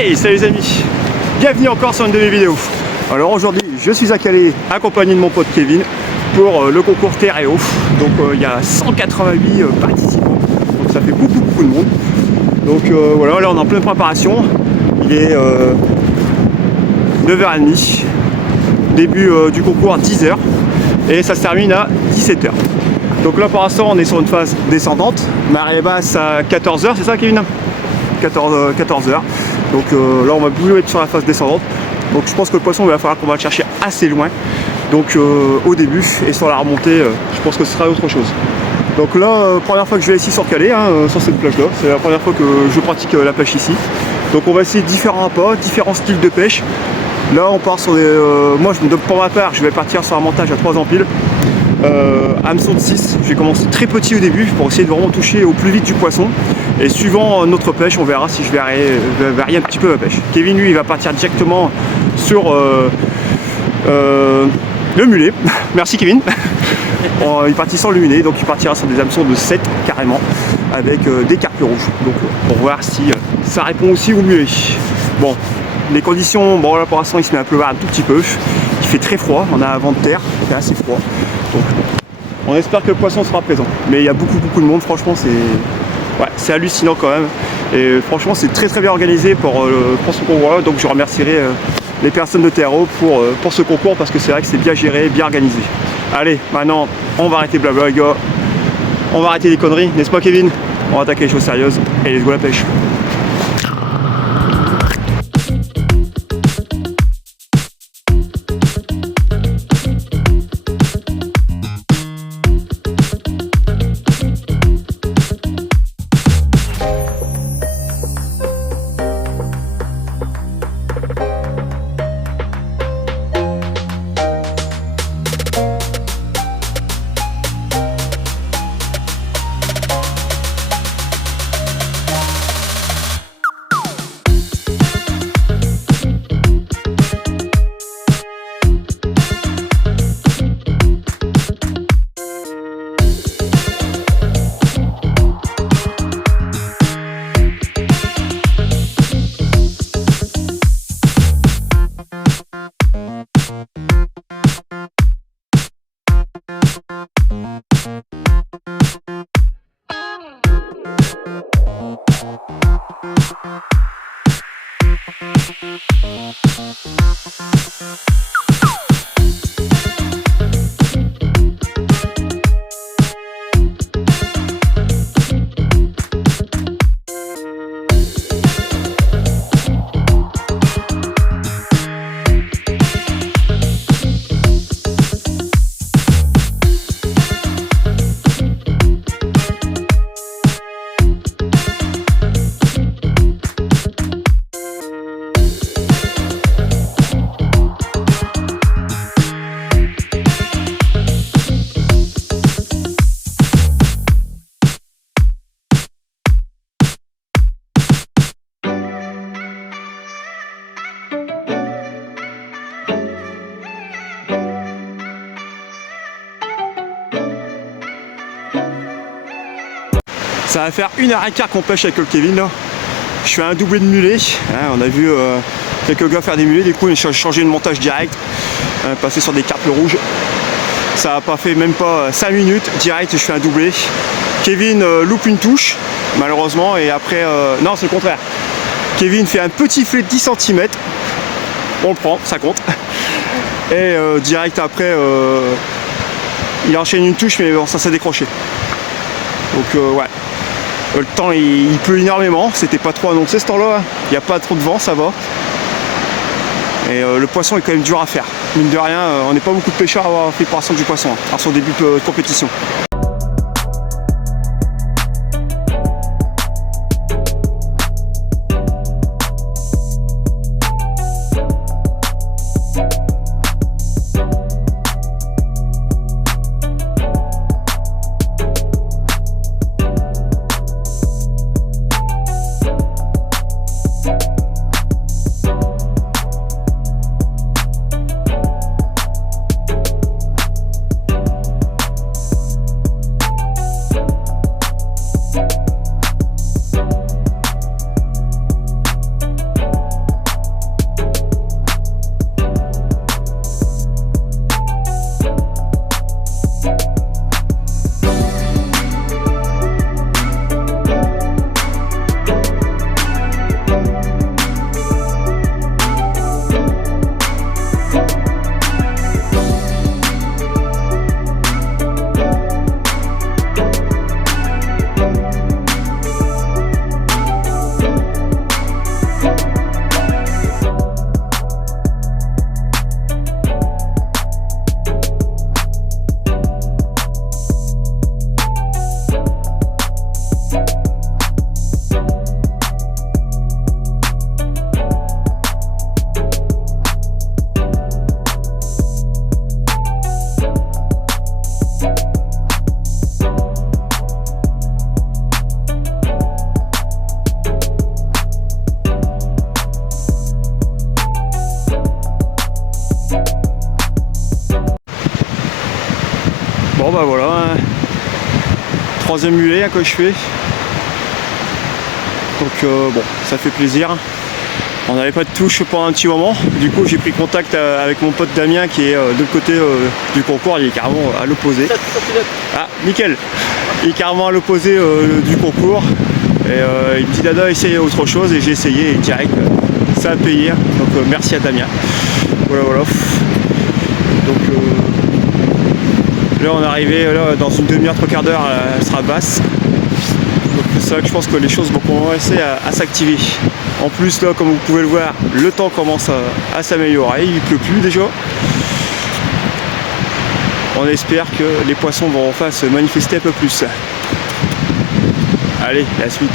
Hey, salut les amis, bienvenue encore sur une de mes vidéos. Alors aujourd'hui je suis à Calais accompagné de mon pote Kevin pour le concours Terre et Eau. Donc il y a 188 participants, donc ça fait beaucoup de monde. Donc voilà, là on est en pleine préparation, il est 9h30, début du concours à 10h et ça se termine à 17h. Donc là pour l'instant on est sur une phase descendante, marée basse à 14h, c'est ça Kevin? 14h. Donc là on va plus être sur la phase descendante. Donc je pense que le poisson il va falloir qu'on va le chercher assez loin. Donc au début et sur la remontée je pense que ce sera autre chose. Donc là première fois que je vais ici sur Calais, sur cette plage là. C'est la première fois que je pratique la pêche ici. Donc on va essayer différents appâts, différents styles de pêche. Là on part sur des... moi pour ma part je vais partir sur un montage à 3 empiles. Hameçon de 6, je vais commencer très petit au début pour essayer de vraiment toucher au plus vite du poisson et suivant notre pêche on verra si je vais varier un petit peu ma pêche. Kevin lui il va partir directement sur le mulet. Merci Kevin. Il partit sans le mulet, donc il partira sur des hameçons de 7 carrément avec des carpes rouges, donc pour voir si ça répond aussi au mulet. Bon, les conditions, bon là pour l'instant il se met à pleuvoir un tout petit peu, il fait très froid, on a un vent de terre, il fait assez froid, donc on espère que le poisson sera présent. Mais il y a beaucoup de monde, franchement c'est hallucinant quand même, et franchement c'est très bien organisé pour ce concours là, donc je remercierai les personnes de TRO pour ce concours parce que c'est vrai que c'est bien géré, bien organisé. Allez, maintenant on va arrêter blabla les gars, on va arrêter les conneries, n'est-ce pas Kevin? On va attaquer les choses sérieuses et let's go la pêche. Ça va faire 1h15 qu'on pêche avec le Kevin là. Je fais un doublé de mulet, on a vu quelques gars faire des mulets, du coup j'ai changé de montage direct, passé sur des carpes rouges. Ça n'a pas fait même pas 5 minutes, direct je fais un doublé. Kevin loupe une touche malheureusement et après, non c'est le contraire. Kevin fait un petit filet de 10 cm, on le prend, ça compte. Et direct après, il enchaîne une touche mais bon, ça s'est décroché. Donc ouais. Le temps il pleut énormément, c'était pas trop annoncé ce temps-là, il n'y a pas trop de vent, ça va. Et le poisson est quand même dur à faire. Mine de rien, on n'est pas beaucoup de pêcheurs à avoir fait préparation du poisson, à son début de compétition. Bon bah voilà, troisième mulet que je fais. Donc bon, ça fait plaisir. On n'avait pas de touche pendant un petit moment. Du coup, j'ai pris contact avec mon pote Damien qui est de l'autre côté du concours. Il est carrément à l'opposé. Ah, nickel. Il est carrément à l'opposé du concours. Et il me dit Dada, essaye autre chose. Et j'ai essayé et direct, ça a payé. Donc merci à Damien. Voilà, voilà. Donc là, on est arrivé là, dans une demi-heure, 3/4 d'heure, elle sera basse. Donc c'est vrai que je pense que les choses vont commencer à s'activer. En plus là, comme vous pouvez le voir, le temps commence à s'améliorer, il ne pleut plus déjà. On espère que les poissons vont enfin se manifester un peu plus. Allez, la suite.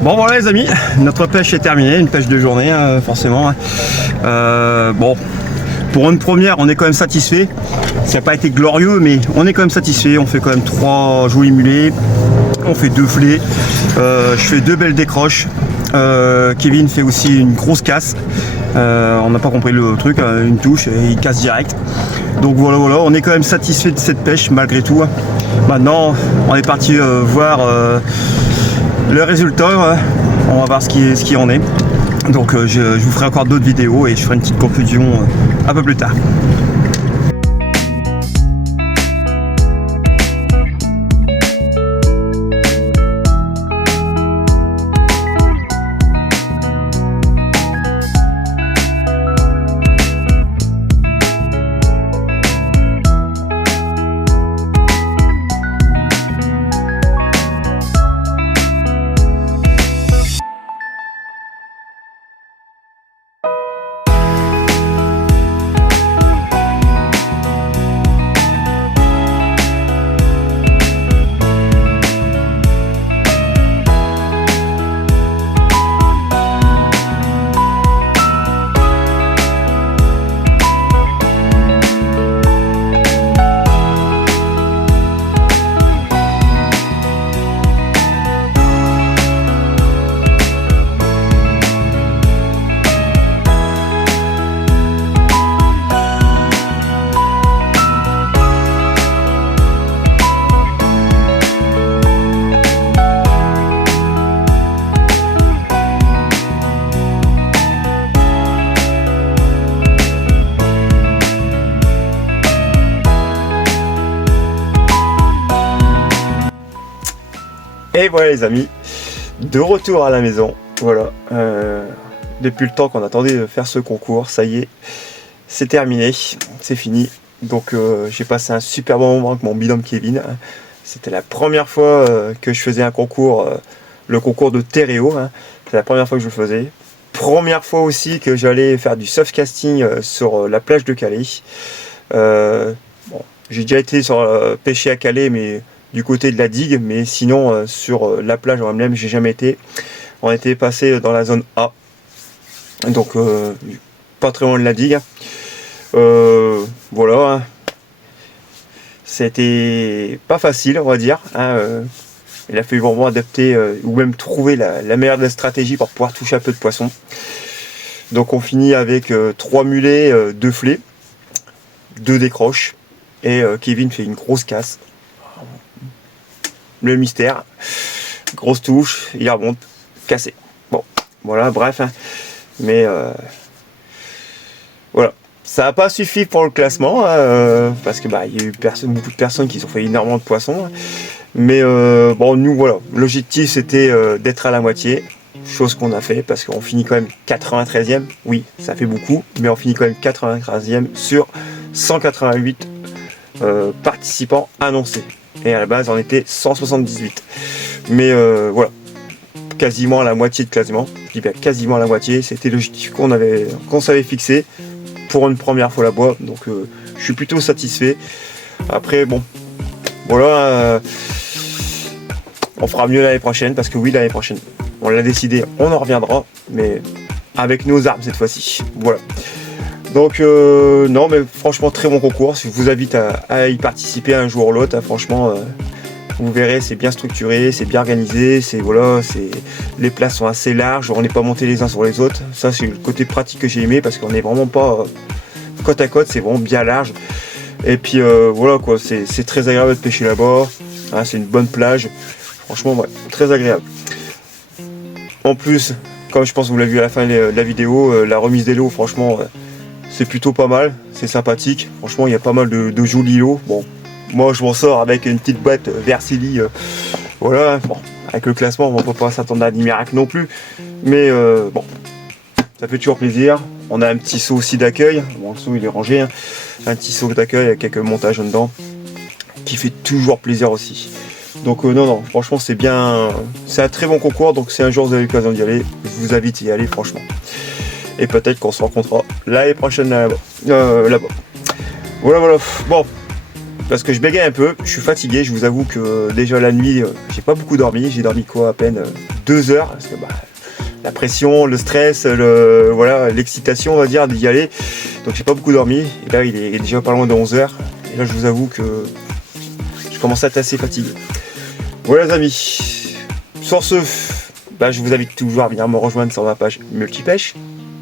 Bon voilà les amis, notre pêche est terminée, une pêche de journée forcément. Bon, pour une première on est quand même satisfait. Ça n'a pas été glorieux mais on est quand même satisfait. On fait quand même 3 jolis mulets, on fait 2 filets, je fais 2 belles décroches. Kevin fait aussi une grosse casse. On n'a pas compris le truc, une touche et il casse direct. Donc voilà, on est quand même satisfait de cette pêche malgré tout. Maintenant on est parti voir le résultat, on va voir ce qui en est. Donc je vous ferai encore d'autres vidéos et je ferai une petite conclusion un peu plus tard. Et voilà les amis, de retour à la maison. Voilà, depuis le temps qu'on attendait de faire ce concours, ça y est, c'est terminé, c'est fini. Donc j'ai passé un super bon moment avec mon binôme Kevin. C'était la première fois que je faisais un concours, le concours de Terreo. C'est la première fois que je le faisais. Première fois aussi que j'allais faire du soft casting sur la plage de Calais. Bon, j'ai déjà été pêcher à Calais, mais du côté de la digue, mais sinon sur la plage en elle-même, j'ai jamais été. On était passé dans la zone A, donc pas très loin de la digue. Voilà, hein. C'était pas facile, on va dire. Hein, il a fallu vraiment adapter ou même trouver la meilleure des stratégies pour pouvoir toucher un peu de poisson. Donc on finit avec 3 mulets, 2 flets, 2 décroches, et Kevin fait une grosse casse. Le mystère, grosse touche, il remonte, cassé. Bon, voilà, bref, hein. Mais voilà, ça n'a pas suffi pour le classement, hein, parce que il y a eu beaucoup de personnes qui ont fait énormément de poissons. Hein. Mais bon, nous voilà, l'objectif c'était d'être à la moitié, chose qu'on a fait parce qu'on finit quand même 93e. Oui, ça fait beaucoup, mais on finit quand même 93e sur 188 participants annoncés. Et à la base, on était 178. Mais voilà, quasiment à la moitié de classement. Je dis bien quasiment à la moitié. C'était l'objectif qu'on s'avait fixé pour une première fois là-bas. Donc je suis plutôt satisfait. Après, bon, voilà. On fera mieux l'année prochaine, parce que oui, l'année prochaine, on l'a décidé, on en reviendra, mais avec nos armes cette fois-ci. Voilà. Donc non, mais franchement très bon concours. Je vous invite à y participer un jour ou l'autre. Hein, franchement, vous verrez, c'est bien structuré, c'est bien organisé. Les places sont assez larges. On n'est pas montés les uns sur les autres. Ça, c'est le côté pratique que j'ai aimé, parce qu'on n'est vraiment pas côte à côte. C'est vraiment bien large. Et puis voilà quoi, c'est très agréable de pêcher là-bas. Hein, c'est une bonne plage. Franchement, ouais, très agréable. En plus, comme je pense que vous l'avez vu à la fin de la vidéo, la remise des lots, franchement, c'est plutôt pas mal. C'est sympathique. Franchement, il y a pas mal de jolis lots. Bon, moi, je m'en sors avec une petite boîte Versili. Voilà. Bon, avec le classement, on ne peut pas s'attendre à des miracles non plus. Mais bon, ça fait toujours plaisir. On a un petit seau aussi d'accueil. Bon, le seau, il est rangé. Hein. Un petit seau d'accueil avec quelques montages dedans, qui fait toujours plaisir aussi. Donc non, franchement c'est bien, c'est un très bon concours, donc si un jour vous avez l'occasion d'y aller, je vous invite à y aller franchement. Et peut-être qu'on se rencontrera l'année prochaine là-bas. Voilà, bon, parce que je bégaye un peu, je suis fatigué, je vous avoue que déjà la nuit, j'ai pas beaucoup dormi, j'ai dormi quoi, à peine 2 heures, parce que la pression, le stress, l'excitation on va dire d'y aller, donc j'ai pas beaucoup dormi, et là il est déjà pas loin de 11 heures, et là je vous avoue que je commence à être assez fatigué. Voilà les amis, sur ce, je vous invite toujours à venir me rejoindre sur ma page Multipêche,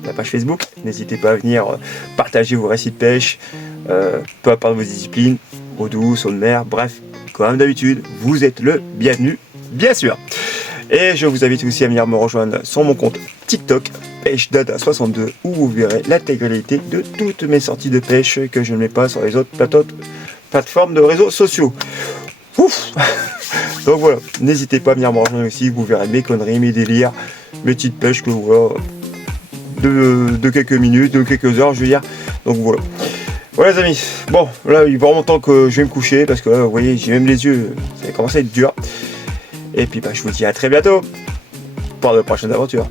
la page Facebook. N'hésitez pas à venir partager vos récits de pêche, peu importe vos disciplines, eau douce, eau de mer, bref, comme d'habitude, vous êtes le bienvenu, bien sûr. Et je vous invite aussi à venir me rejoindre sur mon compte TikTok, PêcheDada62, où vous verrez l'intégralité de toutes mes sorties de pêche que je ne mets pas sur les autres plateformes de réseaux sociaux. Ouf. Donc voilà, n'hésitez pas à venir me rejoindre aussi, vous verrez mes conneries, mes délires, mes petites pêches que voilà, de quelques minutes, de quelques heures je veux dire. Donc voilà. Voilà les amis, bon là il va vraiment temps que je vais me coucher, parce que là vous voyez j'ai même les yeux, ça va commencer à être dur. Et puis je vous dis à très bientôt pour de prochaines aventures.